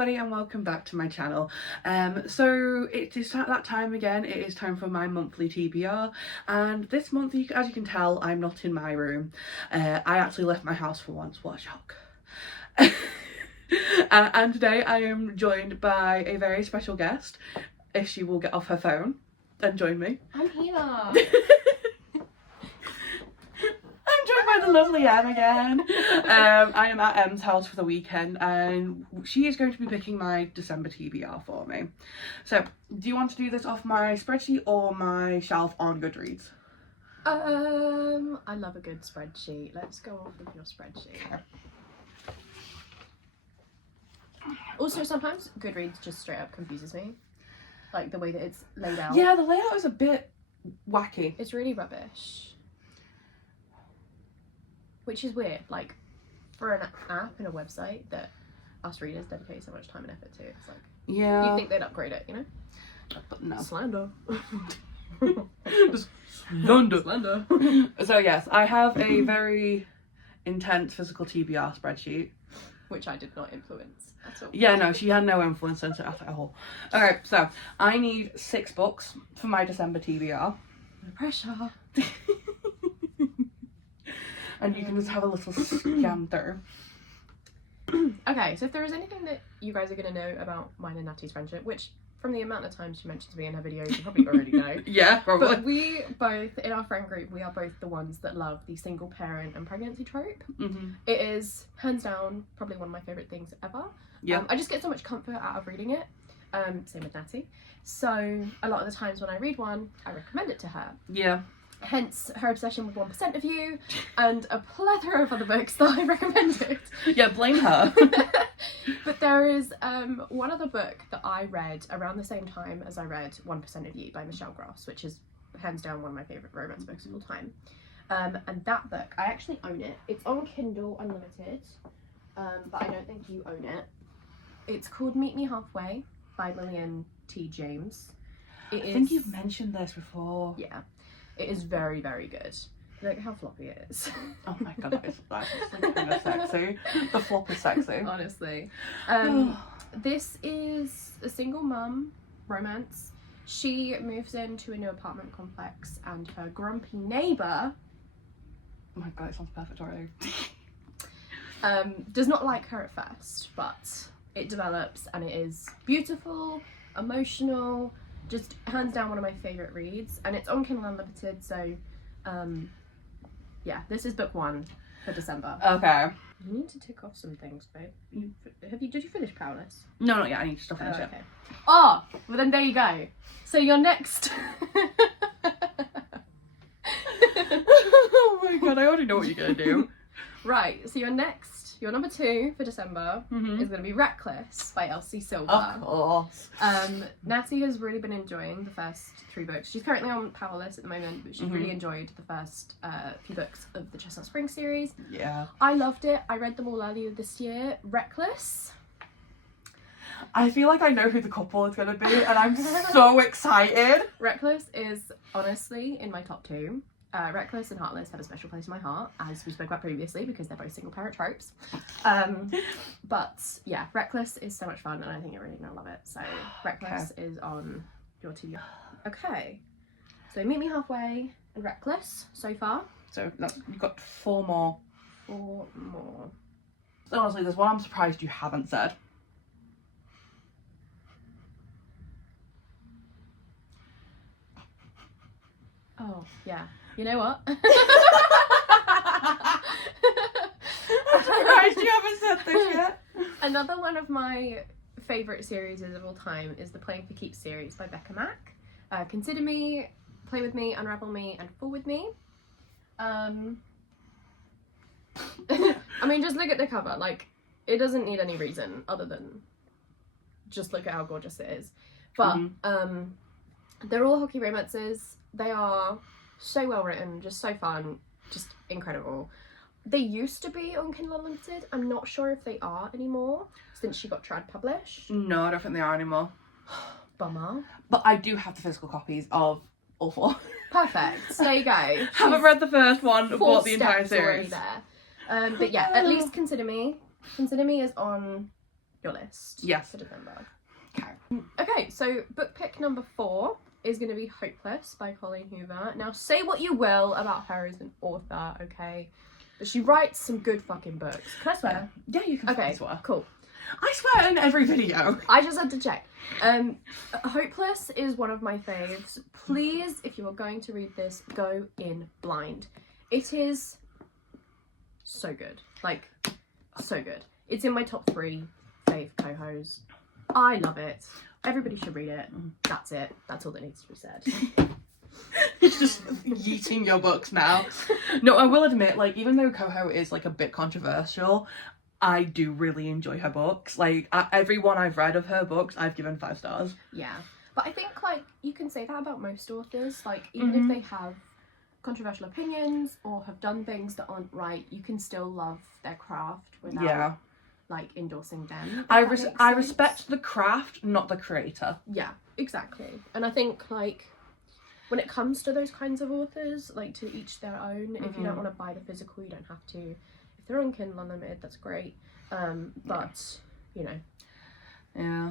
everybody and welcome back to my channel. So it is that time again. It is time for my monthly TBR, and this month, as you can tell, I'm not in my room. I actually left my house for once. What a shock. And today I am joined by a very special guest, if she will get off her phone and join me. I'm here. By the lovely Em again. I am at Em's house for the weekend and she is going to be picking my December TBR for me. So, do you want to do this off my spreadsheet or my shelf on Goodreads? I love a good spreadsheet. Let's go off of your spreadsheet. Okay. Also, sometimes Goodreads just straight up confuses me. Like the way that it's laid out. Yeah, the layout is a bit wacky. It's really rubbish. Which is weird, like, for an app and a website that us readers dedicate so much time and effort to, it's like, yeah, you'd think they'd upgrade it, you know? But no. Slander. Just slander. Slander. So yes, I have a very intense physical TBR spreadsheet. Which I did not influence at all. Yeah, no, she had no influence on it at all. Okay, so I need 6 books for my December TBR. No pressure. And you can just have a little scan through. Okay, so if there is anything that you guys are going to know about mine and Natty's friendship, which from the amount of times she mentions me in her videos, you probably already know. Yeah, probably. But we both, in our friend group, we are both the ones that love the single parent and pregnancy trope. Mm-hmm. It is, hands down, probably one of my favourite things ever. Yeah. I just get so much comfort out of reading it. Same with Natty. So a lot of the times when I read one, I recommend it to her. Yeah. Hence her obsession with 1% of You and a plethora of other books that I recommended. Yeah, blame her. But there is one other book that I read around the same time as I read 1% of You by Michelle Gross, which is hands down one of my favourite romance books of all time. And that book, I actually own it. It's on Kindle Unlimited, but I don't think you own it. It's called Meet Me Halfway by Lillian T. James. I think you've mentioned this before. Yeah. It is very, very good. Look how floppy it is. Oh my god, that is kind of sexy. The flop is sexy. Honestly. This is a single mum romance. She moves into a new apartment complex and her grumpy neighbour... Oh my god, it sounds perfect already. does not like her at first, but it develops and it is beautiful, emotional, just hands down one of my favourite reads, and it's on Kindle Unlimited, so yeah, this is book 1 for December. Okay. You need to tick off some things, babe. Did you finish Powerless? No, not yet, I need to still finish it. Okay. Oh, well then there you go. So your next... Oh my god, I already know what you're gonna do. Right, so your number 2 for December is going to be Reckless by Elsie Silver. Of course. Natty has really been enjoying the first 3 books. She's currently on Powerless at the moment, but she's really enjoyed the first few books of the Chestnut Spring series. Yeah. I loved it. I read them all earlier this year. Reckless. I feel like I know who the couple is going to be, and I'm so excited. Reckless is honestly in my top 2. Reckless and Heartless have a special place in my heart, as we spoke about previously, because they're both single parent tropes. But yeah, Reckless is so much fun, and I think you're really gonna love it. So Reckless is on your TV. Okay, so Meet Me Halfway and Reckless so far. So you've got 4 more. 4 more. Honestly, there's one I'm surprised you haven't said. Oh yeah. You know what? I'm surprised you haven't said this yet. Another one of my favourite series of all time is the Playing for Keeps series by Becca Mack. Consider Me, Play With Me, Unravel Me, and Fall With Me. I mean, just look at the cover. Like, it doesn't need any reason other than just look at how gorgeous it is. But they're all hockey romances. They are so well written, just so fun, just incredible. They used to be on Kindle Unlimited. I'm not sure if they are anymore since she got trad published. No, I don't think they are anymore. Bummer. But I do have the physical copies of all 4. Perfect. So there you go. Haven't read the first one, 4 bought the entire steps already series. there. But yeah, at least Consider Me. Consider Me is on your list. Yes. For December. Okay. Okay, so book pick number 4 is going to be Hopeless by Colleen Hoover. Now, say what you will about her as an author, okay? But she writes some good fucking books. Can I swear? Yeah, you can Okay, swear. cool. I swear in every video. I just had to check. Hopeless is one of my faves. Please, if you are going to read this, go in blind. It is so good. Like, so good. It's in my top 3 fave cohos. I love it. Everybody should read it. That's it. That's all that needs to be said. It's just yeeting your books now. No, I will admit, like, even though Coho is, like, a bit controversial, I do really enjoy her books. Like, every one I've read of her books, I've given 5 stars. Yeah. But I think, like, you can say that about most authors. Like, even if they have controversial opinions or have done things that aren't right, you can still love their craft without, like, endorsing them. I respect the craft, not the creator. Yeah, exactly. And I think, like, when it comes to those kinds of authors, like, to each their own. If you don't want to buy the physical, you don't have to. If they're on Kindle Unlimited, that's great. But, you know. Yeah.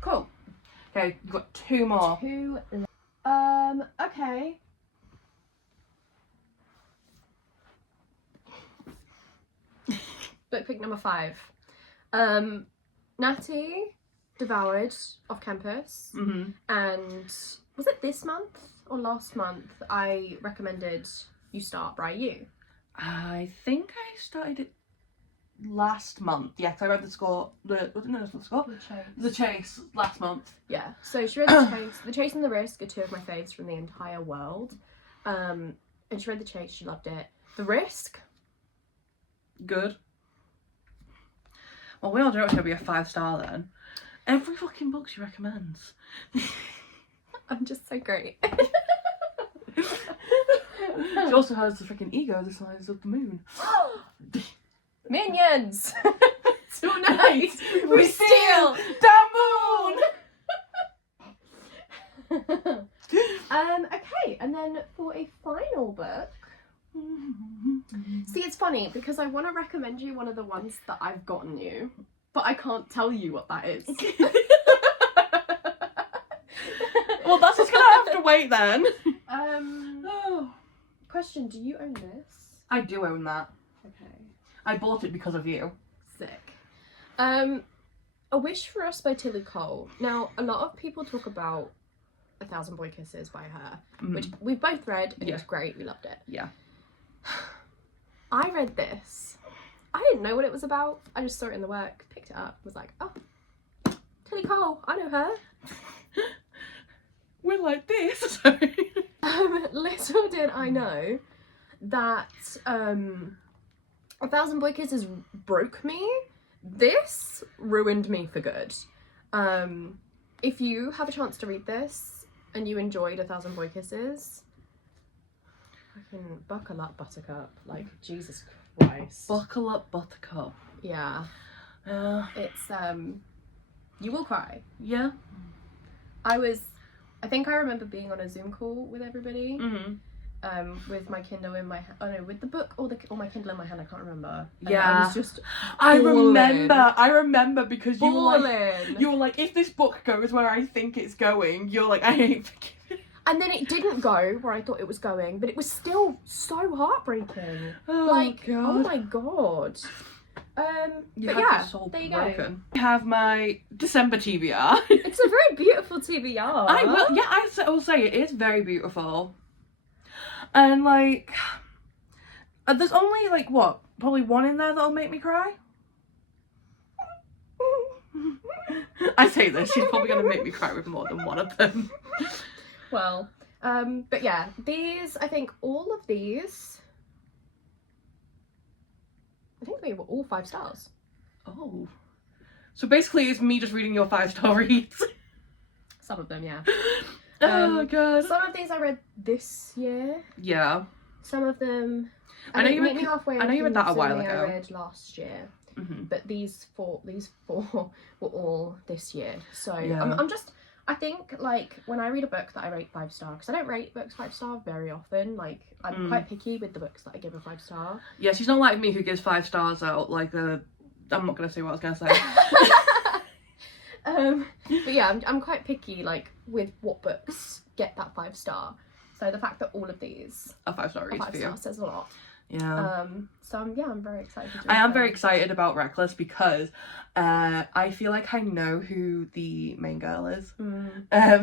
Cool. Okay, you've got 2 more. 2. Okay. Book pick number 5. Natty devoured Off Campus. And was it this month or last month I recommended you start Bri You? I think I started it last month. Yes, I read The Chase last month. Yeah, so she read The Chase. The Chase and The Risk are 2 of my faves from the entire world. And she read The Chase, she loved it. The Risk? Good. Well, we all know it's going to be a 5-star then. Every fucking book she recommends. I'm just so great. She also has the freaking ego the size of the moon. Minions! Tonight we steal the moon! Okay, and then for a final book. See, it's funny because I want to recommend you one of the ones that I've gotten you, but I can't tell you what that is. Well, that's just gonna have to wait then. Question, do you own this? I do own that. Okay. I bought it because of you. Sick. A Wish for Us by Tilly Cole. Now, a lot of people talk about 1,000 Boy Kisses by her, which we've both read, and it was great, we loved it. Yeah. I read this. I didn't know what it was about. I just saw it in the work, picked it up, was like, oh, Tilly Cole, I know her. We're like this. Little did I know that 1,000 Boy Kisses broke me. This ruined me for good. If you have a chance to read this and you enjoyed 1,000 Boy Kisses, fucking buckle up, Buttercup. Like, Jesus Christ. Buckle up, Buttercup. Yeah. It's, you will cry. Yeah. I think I remember being on a Zoom call with everybody. With my Kindle in my hand. Oh no, with the book or my Kindle in my hand, I can't remember. And yeah. I was just I remember because you bawling. were like, if this book goes where I think it's going, you're like, I ain't forgiving. And then it didn't go where I thought it was going, but it was still so heartbreaking. Oh, God. Oh my God. You but have yeah, your soul there you broken. go. I have my December TBR. It's a very beautiful TBR. I will say it is very beautiful. And like, there's only like what, probably one in there that'll make me cry. I say this, she's probably gonna make me cry with more than one of them. Well, but yeah, I think all of these, I think they were all 5 stars. Oh. So basically it's me just reading your 5-star reads. Some of them, yeah. Oh God. Some of these I read this year. Yeah. Some of them, I know you read that a while ago. I read last year. But these four were all this year. So yeah. I think, like, when I read a book that I rate 5-star, because I don't rate books 5-star very often, like, I'm quite picky with the books that I give a 5-star. Yeah, she's not like me who gives 5 stars out, like, I'm not going to say what I was going to say. But yeah, I'm quite picky, like, with what books get that 5-star. So the fact that all of these A 5-star are read for you. 5-star says a lot. Yeah. So I'm very excited to read I am them. very excited about Reckless because I feel like I know who the main girl is.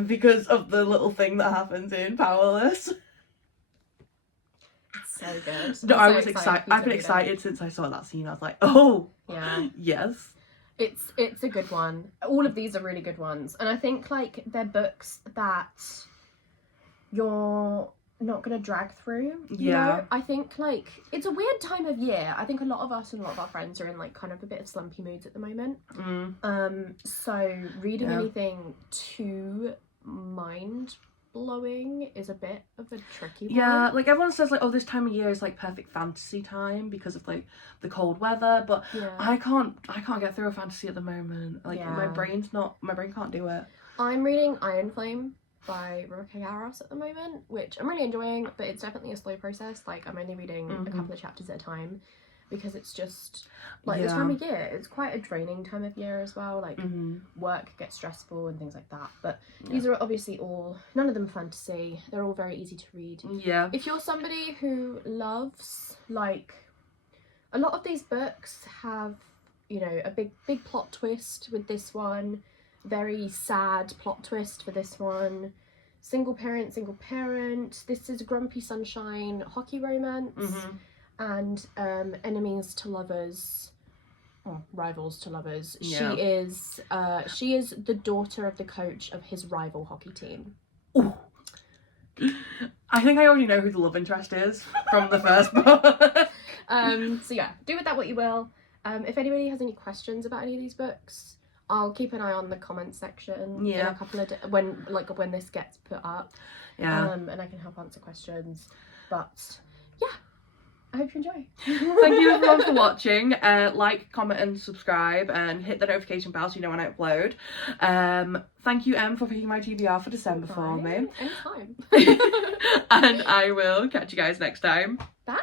Because of the little thing that happens in Powerless. It's so good. No, I was excited. I've been excited since I saw that scene. I was like, oh, yeah, yes. It's a good one. All of these are really good ones, and I think like they're books that you're not gonna drag through. You know? I think like it's a weird time of year. I think a lot of us and a lot of our friends are in like kind of a bit of slumpy moods at the moment. So reading anything too mind blowing is a bit of a tricky one. Yeah, like everyone says like, oh, this time of year is like perfect fantasy time because of like the cold weather, but I can't get through a fantasy at the moment. Like my brain can't do it. I'm reading Iron Flame by Rebecca Yarros at the moment, which I'm really enjoying, but it's definitely a slow process. Like I'm only reading a couple of chapters at a time because it's just like this time of year. It's quite a draining time of year as well. Like work gets stressful and things like that. But these are obviously none of them fantasy. They're all very easy to read. Yeah. If you're somebody who loves like a lot of these books have, you know, a big plot twist with this one. Very sad plot twist for this one. Single parent. This is Grumpy Sunshine hockey romance. And enemies to lovers, or rivals to lovers. Yeah. She is the daughter of the coach of his rival hockey team. Ooh. I think I already know who the love interest is from the first book. So yeah, do with that what you will. If anybody has any questions about any of these books, I'll keep an eye on the comments section in a couple of when this gets put up. Yeah. And I can help answer questions. But yeah, I hope you enjoy. Thank you everyone for watching. Like, comment and subscribe and hit the notification bell so you know when I upload. Thank you Em for picking my TBR for December for me. Anytime. And I will catch you guys next time. Bye.